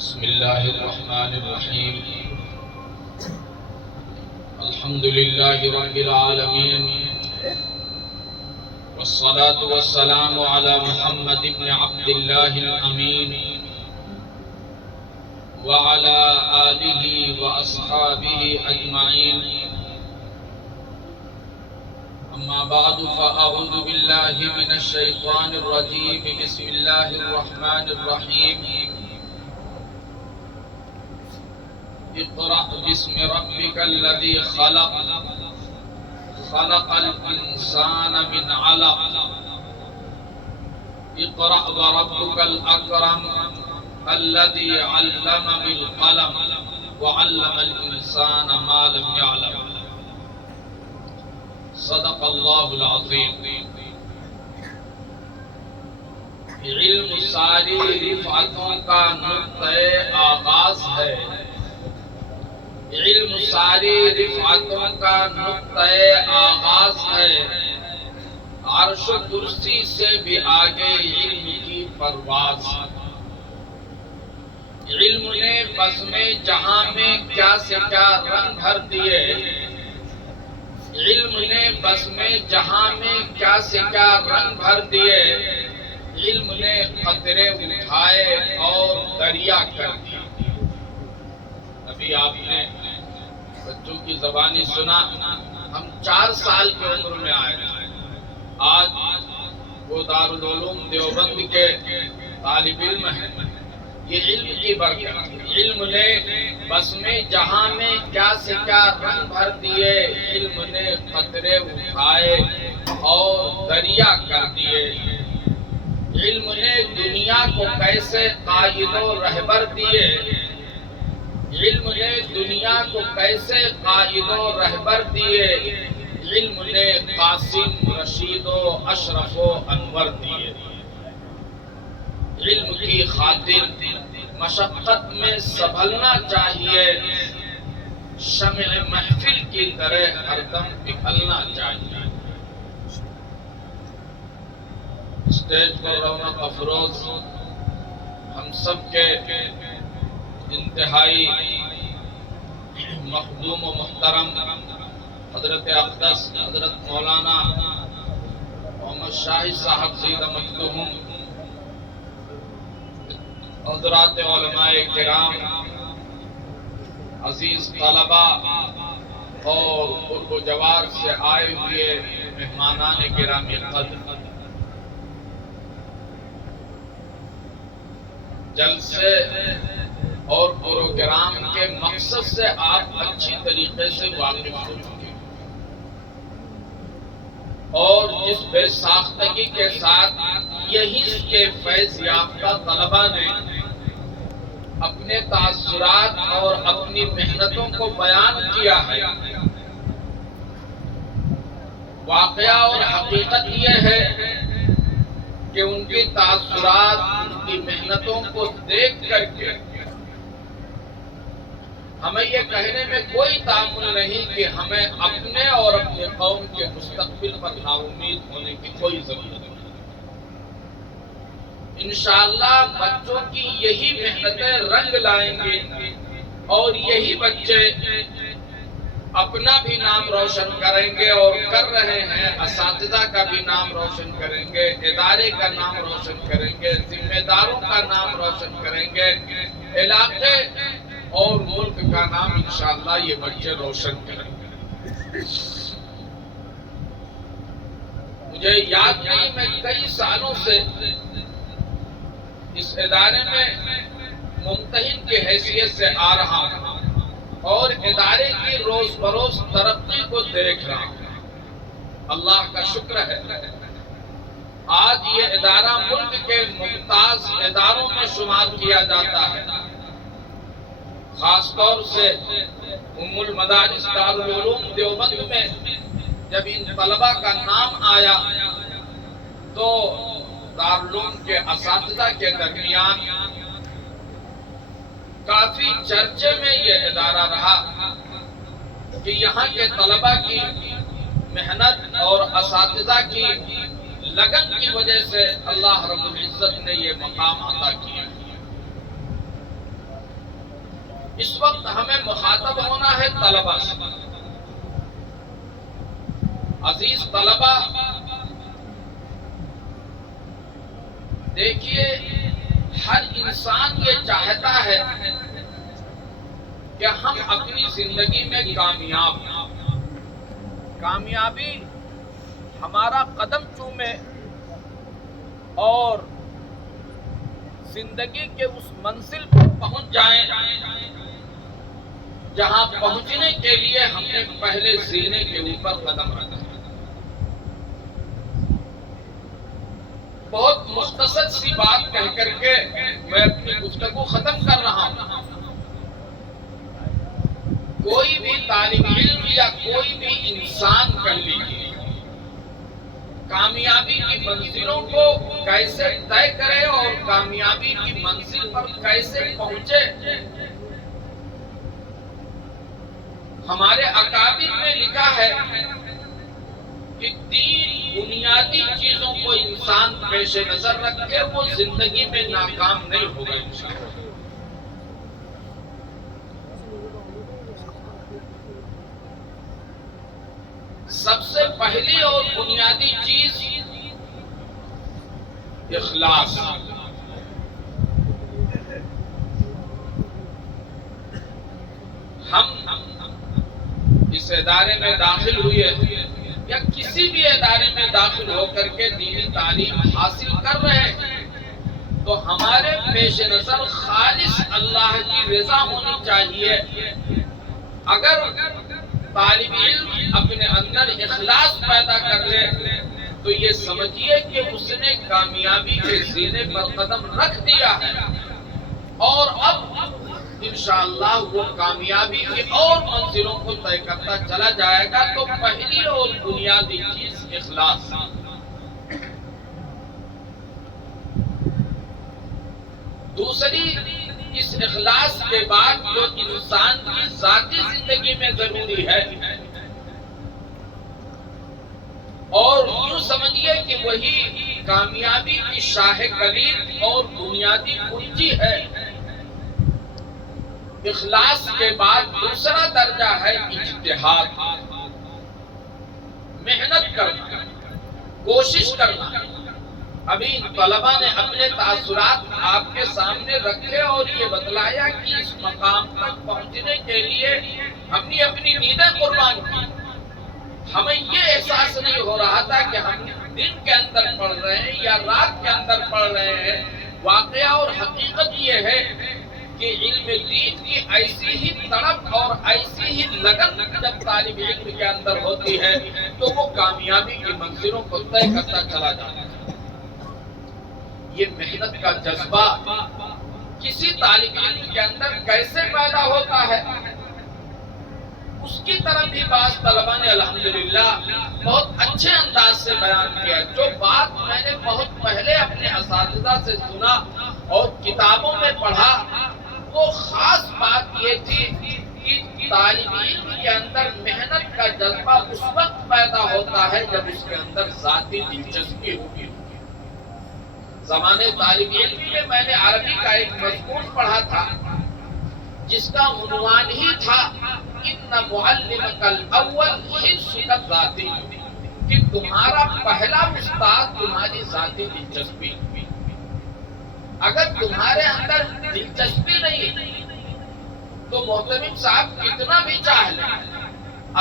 بسم اللہ الرحمن الرحیم الحمد للہ رب العالمین والصلاة والسلام علی محمد بن عبد اللہ الامین وعلی آلہ واصحابہ اجمعین اما بعد فاعوذ باللہ من الشیطان الرجیم بسم اللہ الرحمن الرحیم اقرأ باسم ربك الذي خلق الإنسان من علق اقرأ وربك الأكرم الذي علم بالقلم وعلم الإنسان ما لم يعلم صدق الله العظيم. علم ساری رفعتوں کا نقطۂ آغاز ہے، علم ساری رفعتوں کا نقطۂ آغاز ہے، عرش و کرسی سے بھی آگے علم کی پرواز. علم نے بزم جہاں میں کیا سے کیا رنگ بھر دیے، علم نے بزم جہاں میں کیا سے کیا رنگ بھر دیے، علم نے قطرے اٹھائے اور دریا کر دیے. ابھی آپ نے بچوں کی زبانی سنا، ہم 4 سال کی عمر میں آئے، آج وہ دارالعلوم دیوبند کے طالب علم ہیں. یہ علم کی برکت، علم نے بزم جہاں میں کیا سے کیا رنگ بھر دیے، علم نے قطرے اٹھائے اور دریا کر دیے. علم نے دنیا کو کیسے قائد و رہبر دیے، علم نے دنیا کو کیسے قائد و رہبر دیے، علم نے قاسم رشید و اشرف و انور دیے. علم کی خاطر مشقت میں سنبھلنا چاہیے، شمع محفل کی طرح ہر دم نکلنا چاہیے. اسٹیج پر رونق افروز ہم سب کے انتہائی مخدوم و محترم حضرت اقدس حضرت مولانا محمد شاہد صاحب زیدہ مجدہم، حضرات علماء کرام، عزیز طلبہ اور قرب و جوار سے آئے ہوئے مہمانان گرامی قدر، جلسے اور پروگرام کے مقصد سے آپ اچھی طریقے سے واقف ہو چکے ہیں، اور جس بے ساختگی کے ساتھ یہی کے فیض یافتہ طلبہ نے اپنے تاثرات اور اپنی محنتوں کو بیان کیا ہے، واقعہ اور حقیقت یہ ہے کہ ان کی تاثرات، ان کی محنتوں کو دیکھ کر کے ہمیں یہ کہنے میں کوئی تعامل نہیں کہ ہمیں اپنے اور اپنے قوم کے مستقبل پر نا امید ہونے کی کوئی ضرورت نہیں. انشاءاللہ بچوں کی یہی محنتیں رنگ لائیں گے اور یہی بچے اپنا بھی نام روشن کریں گے اور کر رہے ہیں، اساتذہ کا بھی نام روشن کریں گے، ادارے کا نام روشن کریں گے، ذمہ داروں کا نام روشن کریں گے، علاقے اور ملک کا نام انشاءاللہ یہ بچے روشن کریں گے. مجھے یاد نہیں، میں کئی سالوں سے اس ادارے میں ممتحن کی حیثیت سے آ رہا ہوں اور ادارے کی روز بروز ترقی کو دیکھ رہا ہوں. اللہ کا شکر ہے، آج یہ ادارہ ملک کے ممتاز اداروں میں شمار کیا جاتا ہے. خاص طور سے ام المدارس دارالعلوم دیوبند میں جب ان طلبہ کا نام آیا تو دارالعلوم کے اساتذہ کے درمیان کافی چرچے میں یہ ادارہ رہا کہ یہاں کے طلبہ کی محنت اور اساتذہ کی لگن کی وجہ سے اللہ رب العزت نے یہ مقام عطا کیا. اس وقت ہمیں مخاطب ہونا ہے طلبہ سے۔ عزیز طلبہ، دیکھیے ہر انسان یہ چاہتا ہے کہ ہم اپنی زندگی میں کامیاب ہیں، کامیابی ہمارا قدم چومے اور زندگی کے اس منزل پر پہنچ جائیں جہاں پہنچنے کے لیے ہم نے پہلے سینے کے اوپر قدم رکھا۔ بہت مختصر سی بات کہہ کر کے میں اپنی گفتگو ختم کر رہا ہوں۔ کوئی بھی طالب علم یا کوئی بھی انسان کہہ لیجیے، کامیابی کی منزلوں کو کیسے طے کرے اور کامیابی کی منزل پر کیسے پہنچے، ہمارے اکابر میں لکھا ہے کہ 3 بنیادی چیزوں کو انسان پیش نظر رکھے وہ زندگی میں ناکام نہیں ہوگا انشاءاللہ۔ سب سے پہلی اور بنیادی چیز اخلاص۔ ہم اس ادارے میں داخل ہوئے یا کسی بھی ادارے میں داخل ہو کر کے دینی تعلیم حاصل کر رہے ہیں تو ہمارے پیش نظر خالص اللہ کی رضا ہونی چاہیے۔ اگر طالب علم اپنے اندر اخلاص پیدا کر لے تو یہ سمجھیے کہ اس نے کامیابی کے زینے پر قدم رکھ دیا ہے، اور اب انشاءاللہ وہ کامیابی کی اور منزلوں کو طے کرتا چلا جائے گا۔ تو پہلی اور بنیادی چیز اخلاص۔ دوسری، اس اخلاص کے بعد جو انسان کی ذاتی زندگی میں ضروری ہے اور یوں سمجھیے کہ وہی کامیابی کی شاہ کلید اور بنیادی کنجی ہے۔ اخلاص کے بعد دوسرا درجہ ہے اجتہاد، محنت کرنا، کوشش کرنا۔ ابھی طلبہ نے اپنے تاثرات آپ کے سامنے رکھے اور یہ بتلایا کہ اس مقام تک پہنچنے کے لیے ہم نے اپنی نیندیں قربان کی۔ ہمیں یہ احساس نہیں ہو رہا تھا کہ ہم دن کے اندر پڑھ رہے ہیں یا رات کے اندر پڑھ رہے ہیں۔ واقعہ اور حقیقت یہ ہے کہ علم دین کی ایسی ہی تڑپ اور ایسی ہی لگن جب طالب علم کے اندر ہوتی ہے تو وہ کامیابی کی منزلوں کو طے کرتا چلا جاتا ہے۔ یہ محنت کا جذبہ کسی طالب علم کے اندر کیسے پیدا ہوتا ہے، اس کی طرف بھی بعض طلبہ نے الحمدللہ بہت اچھے انداز سے بیان کیا۔ جو بات میں نے بہت پہلے اپنے اساتذہ سے سنا اور کتابوں میں پڑھا، وہ خاص بات یہ تھی کہ طالب علم کے اندر محنت کا جذبہ اس وقت پیدا ہوتا ہے جب اس کے اندر ذاتی دلچسپی ہوگی۔ زمانے طالب علم میں میں نے عربی کا ایک مضمون پڑھا تھا جس کا عنوان ہی تھا ان معلمک الاول حرصک الذاتی، کہ تمہارا پہلا استاد تمہاری ذاتی دلچسپی۔ اگر تمہارے اندر دلچسپی نہیں تو محترم صاحب کتنا بھی چاہ لیں،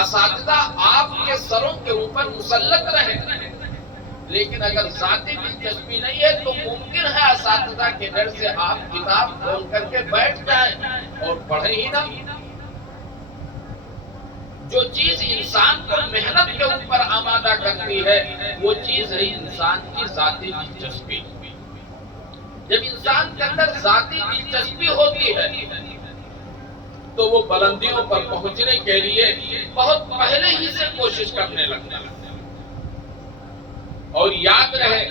اساتذہ آپ کے سروں کے اوپر مسلط رہے، لیکن اگر ذاتی دلچسپی نہیں ہے تو ممکن ہے اساتذہ کے ڈر سے آپ کتاب کھول کر کے بیٹھ جائیں اور پڑھیں ہی نہ۔ جو چیز انسان کو محنت کے اوپر آمادہ کرتی ہے وہ چیز ہے انسان کی ذاتی دلچسپی۔ جب انسان کے اندر ذاتی دلچسپی ہوتی ہے تو وہ بلندیوں پر پہنچنے کے لیے بہت پہلے ہی سے کوشش کرنے لگتا ہے۔ اور یاد رہے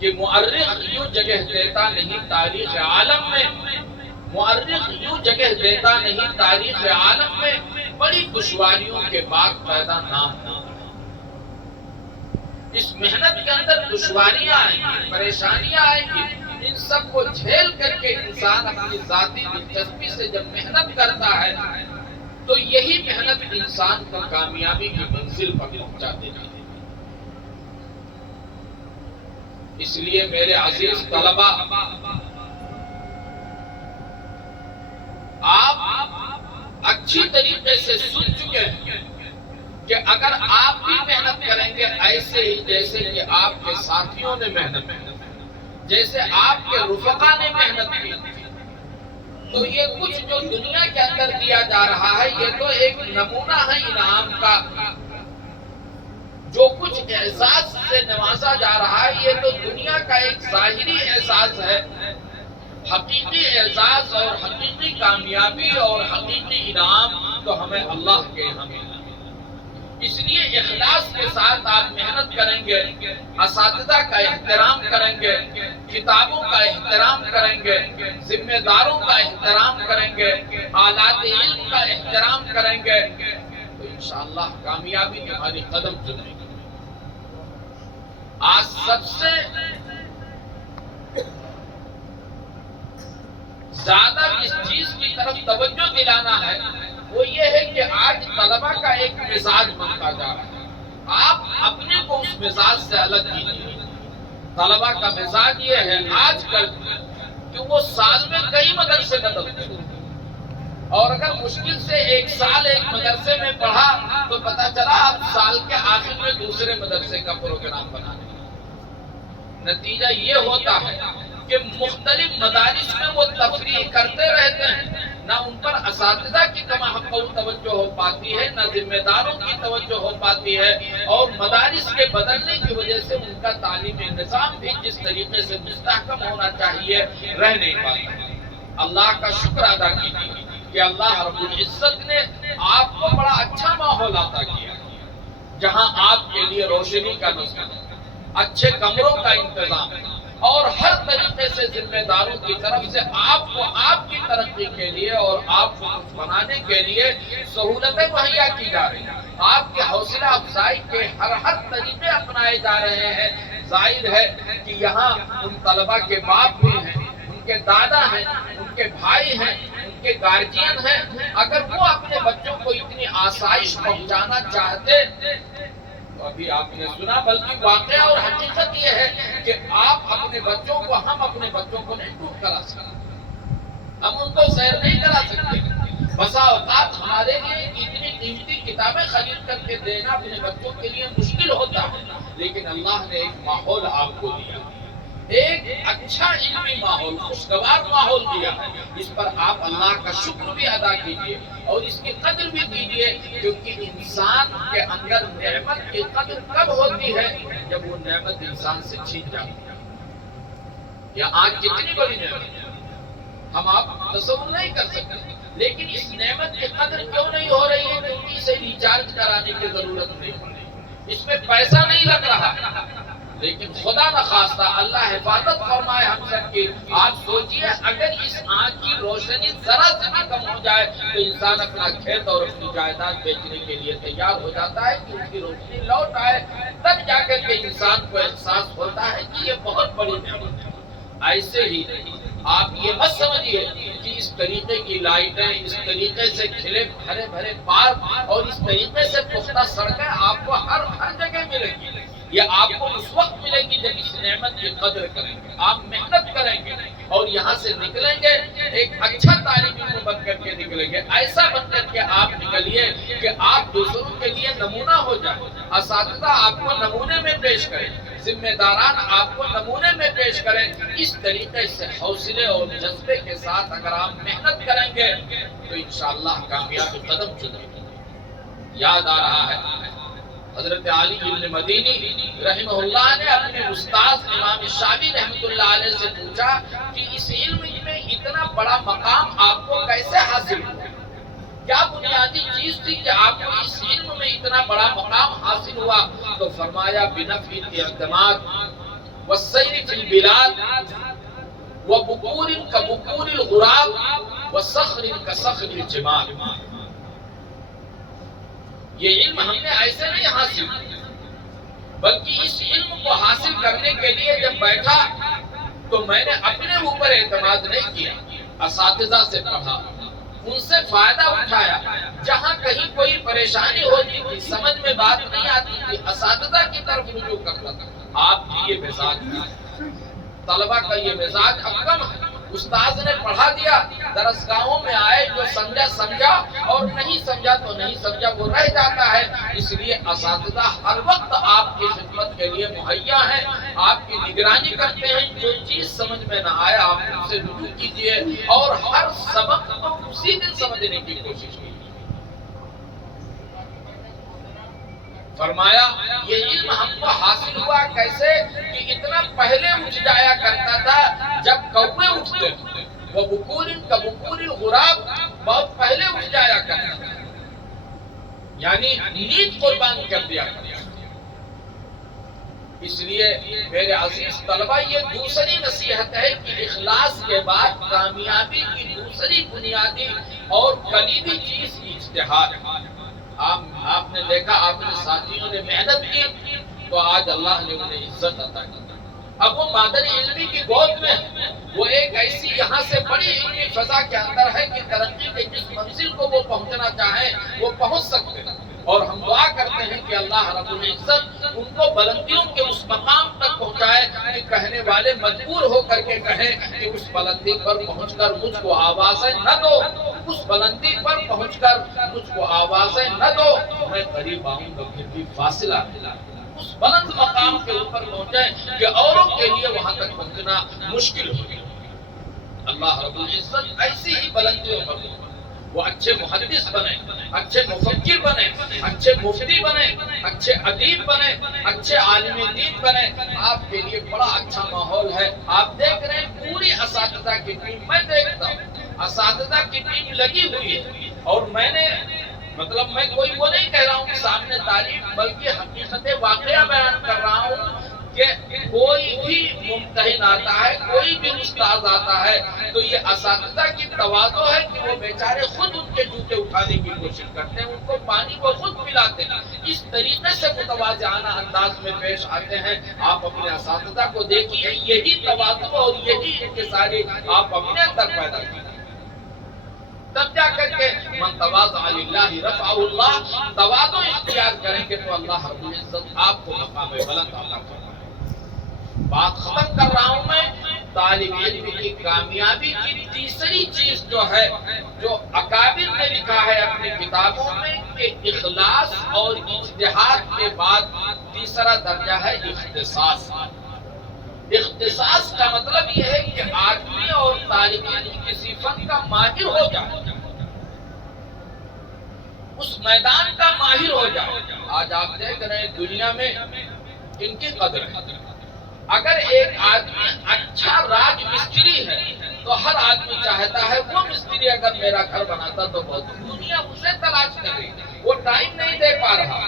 کہ مؤرخ یوں جگہ دیتا نہیں تاریخ عالم میں، مؤرخ یوں جگہ دیتا نہیں تاریخ عالم میں، بڑی دشواریوں کے بعد پیدا نام ہوا۔ اس محنت کے اندر دشواریاں آئیں گی، پریشانیاں آئیں گی، ان سب کو جھیل کر کے انسان اپنی ذاتی دلچسپی سے جب محنت کرتا ہے تو یہی محنت انسان کو کامیابی کی منزل پر پہنچا دیتی ہے۔ اس لیے میرے عزیز طلباء، آپ اچھی طریقے سے سن چکے ہیں کہ اگر آپ بھی محنت کریں گے ایسے ہی جیسے کہ آپ کے ساتھیوں نے محنت کی، جیسے آپ کے رفقا نے محنت کی، تو یہ کچھ جو دنیا کے اندر دیا جا رہا ہے یہ تو ایک نمونہ ہے انعام کا۔ جو کچھ اعزاز سے نوازا جا رہا ہے یہ تو دنیا کا ایک ظاہری اعزاز ہے۔ حقیقی اعزاز اور حقیقی کامیابی اور حقیقی انعام تو ہمیں اللہ کے یہاں ملے۔ اس لیے اخلاص کے ساتھ آپ محنت کریں گے، اساتذہ کا احترام کریں گے، کتابوں کا احترام کریں گے، ذمہ داروں کا احترام کریں گے، آلات علم کا احترام کریں گے، تو انشاءاللہ کامیابی تمہاری قدم چلے گی۔ آج سب سے زیادہ اس چیز کی طرف توجہ دلانا ہے وہ یہ ہے کہ آج طلبہ کا ایک مزاج بنتا جا رہا ہے۔ آپ اپنے کو اس مزاج سے الگ کیجیے۔ طلبہ کا مزاج یہ ہے آج کل کہ وہ سال میں کئی مدرسے بدلتے ہیں، اور اگر مشکل سے ایک سال ایک مدرسے میں پڑھا تو پتہ چلا اب سال کے آخر میں دوسرے مدرسے کا پروگرام بنانے۔ نتیجہ یہ ہوتا ہے کہ مختلف مدارس میں وہ تفریح کرتے رہتے ہیں، نہ ان پر اساتذہ کی کما حق توجہ ہو پاتی ہے، نہ ذمہ داروں کی توجہ ہو پاتی ہے، اور مدارس کے بدلنے کی وجہ سے ان کا تعلیمی نظام بھی جس طریقے سے مستحکم ہونا چاہیے رہ نہیں پاتا۔ اللہ کا شکر ادا کیجیے کہ اللہ رب العزت نے آپ کو بڑا اچھا ماحول عطا کیا، جہاں آپ کے لیے روشنی کا نظام، اچھے کمروں کا انتظام اور ہر طریقے سے ذمہ داروں کی طرف سے آپ کو آپ کی ترقی کے لیے اور آپ کو کچھ بنانے کے لیے سہولتیں مہیا کی جا رہی ہیں۔ آپ کے حوصلہ افزائی کے ہر طریقے اپنائے جا رہے ہیں۔ ظاہر ہے کہ یہاں ان طلبہ کے باپ بھی ہیں، ان کے دادا ہیں، ان کے بھائی ہیں، ان کے گارجین ہیں۔ اگر وہ اپنے بچوں کو اتنی آسائش پہنچانا چاہتے تو ابھی آپ نے سنا، بلکہ واقعہ اور حقیقت یہ ہے کہ آپ اپنے بچوں کو، ہم اپنے بچوں کو نہیں ٹور کرا سکتے، ہم ان کو سیر نہیں کرا سکتے۔ بسا اوقات ہمارے لیے اتنی قیمتی کتابیں خرید کر کے دینا اپنے بچوں کے لیے مشکل ہوتا ہے، لیکن اللہ نے ایک ماحول آپ کو دیا، ایک اچھا علمی ماحول، خوشگوار ماحول دیا ہے۔ اس پر آپ اللہ کا شکر بھی ادا کیجیے اور اس کی قدر بھی کیجیے، کیونکہ انسان کے اندر نعمت کی قدر کب ہوتی ہے جب وہ نعمت انسان سے چھین جاتی ہے۔ یا آج کتنی بڑی نعمت ہے، ہم آپ تصور نہیں کر سکتے، لیکن اس نعمت کی قدر کیوں نہیں ہو رہی ہے کہ اسے ریچارج کرانے کی ضرورت نہیں پڑی، اس میں پیسہ نہیں لگ رہا، لیکن خدا نخواستہ اللہ حفاظت فرمائے ہم سب کی۔ آپ سوچئے اگر اس آنکھ کی روشنی ذرا سے بھی کم ہو جائے تو انسان اپنا کھیت اور اپنی جائیداد بیچنے کے لیے تیار ہو جاتا ہے کہ اس کی روشنی لوٹ آئے، تب جا کر کے انسان کو احساس ہوتا ہے کہ یہ بہت بڑی نعمت ہے۔ ایسے ہی آپ یہ مت سمجھیے کہ اس طریقے کی لائٹیں، اس طریقے سے کھلے ہرے بھرے پارک اور اس طریقے سے پختہ سڑکیں آپ کو ہر جگہ ملیں گی۔ یہ آپ کو اس وقت ملے گی جب اس نعمت کی قدر کریں گے، آپ محنت کریں گے اور یہاں سے نکلیں گے ایک اچھا طالب علم بن کر کے نکلیں گے، ایسا بن کر کے آپ نکلیے کہ آپ دوسروں کے لیے نمونہ ہو جائیں، اساتذہ آپ کو نمونے میں پیش کریں، ذمہ داران آپ کو نمونے میں پیش کریں۔ اس طریقے سے حوصلے اور جذبے کے ساتھ اگر آپ محنت کریں گے تو انشاءاللہ کامیابی قدم چلے گی۔ یاد آ رہا ہے حضرت علی بن مدینی رحمہ اللہ نے اپنے استاد امام شافعی رحمۃ اللہ علیہ سے پوچھا کہ اس علم میں اتنا بڑا مقام آپ کو کیسے حاصل ہوا؟ کیا بنیادی چیز تھی کہ آپ کو اس علم میں اتنا بڑا مقام حاصل ہوا؟ تو فرمایا بنفع الاعتماد والسیر فی البلاد وبکور کبکور الغراب وصخر کصخر الجبال۔ یہ علم ہم نے ایسے نہیں حاصل کیا، بلکہ اس علم کو حاصل کرنے کے لیے جب بیٹھا تو میں نے اپنے اوپر اعتماد نہیں کیا، اساتذہ سے پڑھا، ان سے فائدہ اٹھایا، جہاں کہیں کوئی پریشانی ہوتی تھی، سمجھ میں بات نہیں آتی تھی، اساتذہ کی طرف رجوع کرتا تھا۔ آپ کی یہ مزاج ہے، طلبہ کا یہ مزاج اب کم ہے۔ استاذ نے پڑھا دیا، درسگاہوں میں آئے، جو سمجھا سمجھا اور نہیں سمجھا تو نہیں سمجھا، وہ رہ جاتا ہے۔ اس لیے اساتذہ ہر وقت آپ کی خدمت کے لیے مہیا ہیں، آپ کی نگرانی کرتے ہیں۔ جو چیز سمجھ میں نہ آئے آپ ان سے رجوع کیجیے اور ہر سبق کو اسی دن سمجھنے کی کوشش کیجیے۔ فرمایا یہ علم ہم کو حاصل ہوا کیسے کہ اتنا پہلے اٹھ جایا کرتا تھا جب کوے اٹھتے تھے، وہ بکور کا بکور الغراب، بہت پہلے اٹھ جایا کرتا تھا، یعنی نیند قربان کر دیا کرتا تھا۔ اس لیے میرے عزیز طلبہ، یہ دوسری نصیحت ہے کہ اخلاص کے بعد کامیابی کی دوسری بنیادی اور کلیدی چیز اجتہاد ہے۔ آپ نے دیکھا، آپ نے ساتھیوں نے محنت کی تو آج اللہ نے انہیں عزت عطا کی۔ اب وہ مادری علمی کی گود میں ہے، وہ ایک ایسی یہاں سے بڑی علمی فضا کے اندر ہے کہ ترقی کے جس منزل کو وہ پہنچنا چاہیں وہ پہنچ سکتے ہیں، اور ہم دعا کرتے ہیں کہ اللہ رب العزت ان کو بلندیوں کے اس مقام تک پہنچائے کہ کہنے والے مجبور ہو کر کے کہیں کہ اس بلندی پر پہنچ کر مجھ کو آوازیں نہ دو، اس بلندی پر پہنچ کر مجھ کو آوازیں نہ دو، میں قریب آؤں گا پھر بھی فاصلہ ملا۔ اس بلند مقام کے اوپر پہنچے کہ اوروں کے لیے وہاں تک پہنچنا مشکل ہو گیا۔ اللہ رب العزت ایسی ہی بلندیوں پر وہ اچھے محدث بنے، اچھے مفکر بنے، اچھے مفتی بنے، اچھے ادیب بنے، اچھے عالم دین بنے۔ آپ کے لیے بڑا اچھا ماحول ہے۔ آپ دیکھ رہے ہیں پوری اساتذہ کی ٹیم، میں دیکھتا ہوں اساتذہ کی ٹیم لگی ہوئی ہے، اور میں نے مطلب میں کوئی وہ نہیں کہہ رہا ہوں کہ سامنے تعریف، بلکہ حقیقت واقعہ بیان کر رہا ہوں کہ کوئی بھی ممتحن آتا ہے، کوئی بھی استاذ آتا ہے تو یہ اساتذہ کی تواضع ہے کہ وہ بیچارے خود ان کے جوتے اٹھانے کی کوشش کرتے ہیں، ان کو پانی وہ خود پلاتے ہیں، اس طریقے سے متواضعانہ انداز میں پیش آتے ہیں۔ آپ اپنے اساتذہ کو دیکھیے، یہی تواضع اور یہی انکساری آپ اپنے اندر پیدا کیجیے، تب جا کر کے من تواضع للہ رفعہ اللہ، تواضع اختیار کریں گے تو اللہ رب العزت آپ کو مقام بلند عطا فرمائے۔ بات ختم کر رہا ہوں میں، طالب علم کی کامیابی کی تیسری چیز جو ہے، جو اکابر نے لکھا ہے اپنی کتابوں میں، کہ اخلاص اور اجتہاد کے بعد تیسرا درجہ ہے اختصاص۔ اختصاص کا مطلب یہ ہے کہ آدمی اور طالب علم کسی فن کا ماہر ہو جائے، اس میدان کا ماہر ہو جائے۔ آج آپ دیکھ رہے ہیں دنیا میں ان کی قدر ہے۔ اگر ایک آدمی اچھا راج مستری ہے تو ہر آدمی چاہتا ہے وہ مستری اگر میرا گھر بناتا تو بہت، دنیا اسے تلاش کر رہی، وہ ٹائم نہیں دے پا رہا،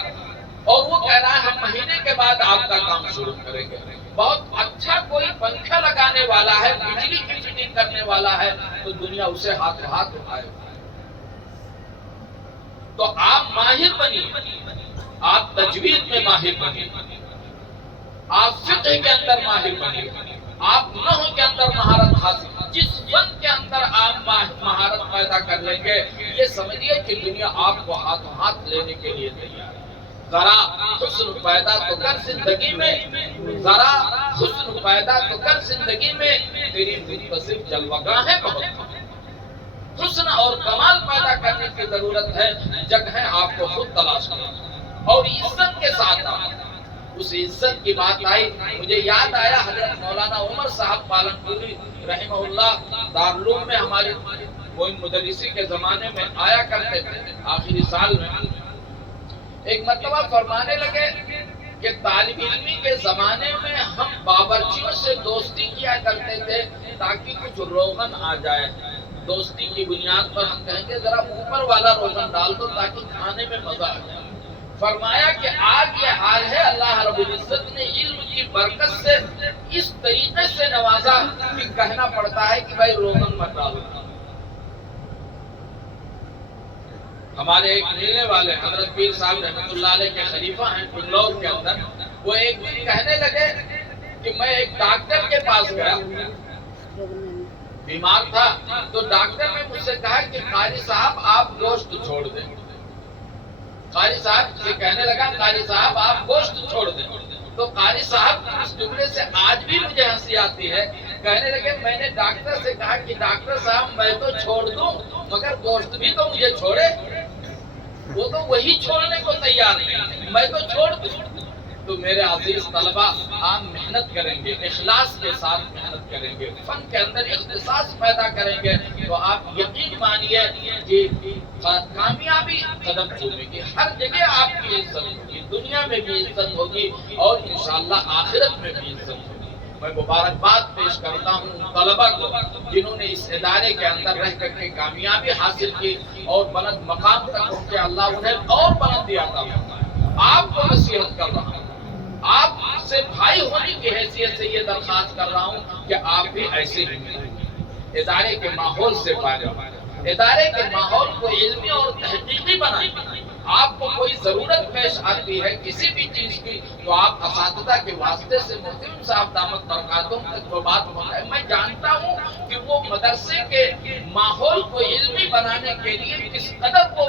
اور وہ کہہ رہا ہے ہم مہینے کے بعد آپ کا کام شروع کریں گے۔ بہت اچھا کوئی پنکھا لگانے والا ہے، بجلی کی فٹنگ کرنے والا ہے تو دنیا اسے ہاتھ ہاتھ اٹھائے۔ تو آپ ماہر بنیے، آپ تجوید میں ماہر بنیے، آپ فقہ کے اندر ماہر بنیے، آپ نحو کے اندر مہارت حاصل، جس فن کے اندر آپ مہارت پیدا کر لیں گے، یہ سمجھیے کہ دنیا آپ کو ہاتھوں ہاتھ لینے کے لیے تیار ہے۔ ذرا حسن پیدا تو کر زندگی میں، ذرا حسن پیدا تو کر زندگی میں، تیری منتصف جلوگاہیں بہت ہیں۔ حسن اور کمال پیدا کرنے کی ضرورت ہے، جگہیں آپ کو خود تلاش کریں، اور عزت کے ساتھ آئیں۔ اس عزت کی بات آئی، مجھے یاد آیا حضرت مولانا عمر صاحب پالنپوری رحمہ اللہ دارالعلوم میں ہمارے معین مدرسی کے زمانے میں آیا کرتے تھے، آخری سال میں ایک مرتبہ فرمانے لگے کہ طالب علمی کے زمانے میں ہم باورچیوں سے دوستی کیا کرتے تھے تاکہ کچھ روغن آ جائے، دوستی کی بنیاد پر ہم کہیں گے ذرا اوپر والا روغن ڈال دو تاکہ کھانے میں مزہ آ جائے۔ فرمایا کہ آج یہ حال ہے، اللہ رب العزت نے علم کی برکت سے اس طریقے سے نوازا کہ کہنا پڑتا ہے کہ بھائی روغن مت ڈالو۔ ہمارے ایک ملنے والے حضرت پیر صاحب رحمۃ اللہ علیہ کے خلیفہ ہیں بنگلور کے اندر، وہ ایک دن کہنے لگے کہ میں ایک ڈاکٹر کے پاس گیا، بیمار تھا، تو ڈاکٹر نے مجھ سے کہا کہ قاری صاحب آپ گوشت چھوڑ دیں۔ قاری صاحب سے کہنے لگا قاری صاحب آپ گوشت چھوڑ دیں، تو قاری صاحب اس جملے سے آج بھی مجھے ہنسی آتی ہے۔ کہنے لگے میں نے ڈاکٹر سے کہا کہ ڈاکٹر صاحب میں تو چھوڑ دوں مگر گوشت بھی تو مجھے چھوڑے، وہ تو وہی چھوڑنے کو تیار نہیں، میں تو چھوڑ دوں۔ تو میرے عزیز طلبہ، آپ محنت کریں گے، اخلاص کے ساتھ محنت کریں گے، فن کے اندر اختصاص پیدا کریں گے، تو آپ یقین مانیے کہ کامیابی قدم چومے گی، ہر جگہ آپ کی عزت ہوگی، دنیا میں بھی عزت ہوگی اور انشاءاللہ آخرت میں بھی عزت ہوگی۔ میں مبارکباد پیش کرتا ہوں طلبہ کو جنہوں نے اس ادارے کے اندر رہ کر کے کامیابی حاصل کی اور بلند مقام تک پہنچے، اللہ انہیں اور بلندی عطا فرمائے۔ آپ کو نصیحت کر رہا ہوں، آپ سے بھائی ہونے کی حیثیت سے یہ درخواست کر رہا ہوں کہ آپ بھی ایسے ہی ملیں، ادارے کے ماحول سے فارغ، ادارے کے ماحول کو علمی اور تحقیقی بنائیں۔ آپ کو کوئی ضرورت پیش آتی ہے کسی بھی چیز کی تو آپ اساتذہ کے واسطے سے مفتی صاحب دامت برکاتہم تک وہ بات پہنچائیں۔ میں جانتا ہوں کہ وہ مدرسے کے ماحول کو علمی بنانے کے لیے کس قدر وہ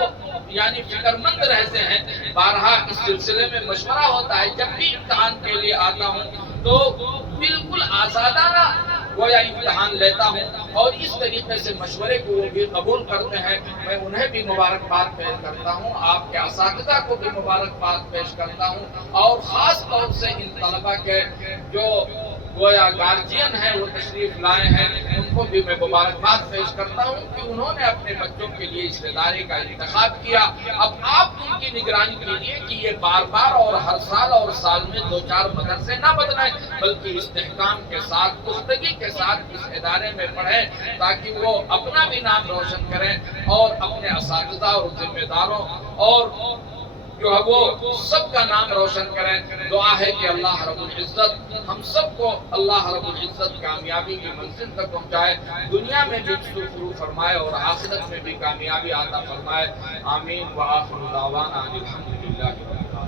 یعنی فکر مند رہتے ہیں۔ بارہا اس سلسلے میں مشورہ ہوتا ہے، جب بھی امتحان کے لیے آتا ہوں تو بالکل آزادانہ گویا امتحان لیتا ہوں اور اس طریقے سے مشورے کو وہ بھی قبول کرتے ہیں۔ میں انہیں بھی مبارکباد پیش کرتا ہوں، آپ کے اساتذہ کو بھی مبارکباد پیش کرتا ہوں اور خاص طور سے ان طلبہ کے جو گویا گارجین ہیں وہ تشریف لائے ہیں، ان کو بھی میں مبارکباد پیش کرتا ہوں کہ انہوں نے اپنے بچوں کے لیے اس ادارے کا انتخاب کیا۔ اب آپ ان کی نگرانی کیجیے کہ یہ بار بار اور ہر سال اور سال میں 2-4 مدرسے نہ بدلیں، بلکہ استحکام کے ساتھ پختگی کے ساتھ اس ادارے میں پڑھیں تاکہ وہ اپنا بھی نام روشن کریں اور اپنے اساتذہ اور ذمہ داروں اور جو ہے وہ سب کا نام روشن کریں۔ دعا ہے کہ اللہ رب العزت ہم سب کو اللہ رب العزت کامیابی کی منزل تک پہنچائے، دنیا میں بھی سرخرو فرمائے اور آخرت میں بھی کامیابی عطا فرمائے۔ آمین وآخر دعوانا الحمدللہ۔